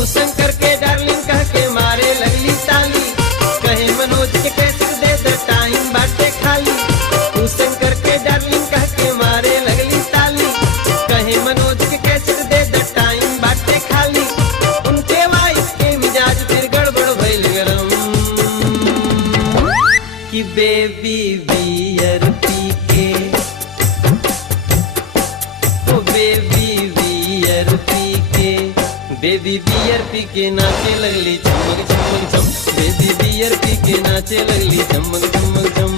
उस शंकर के डार्लिंग कह के मारे लगली ताली, कहे मनोज के कैसे दे दे टाइम बाटे खाली। उस शंकर के डार्लिंग कह के मारे लगली ताली, कहे मनोज के कैसे दे दे टाइम बाटे खाली। उनके वाइफ के मिजाज फिर गड़बड़ भइल गरम कि बेबी बियर पी के, ओ बेबी बियर पी के, बेबी बियर पी के नाचे लगली झमक झमक झम, बेबी बियर पी के नाचे लगली झमक झमक झम।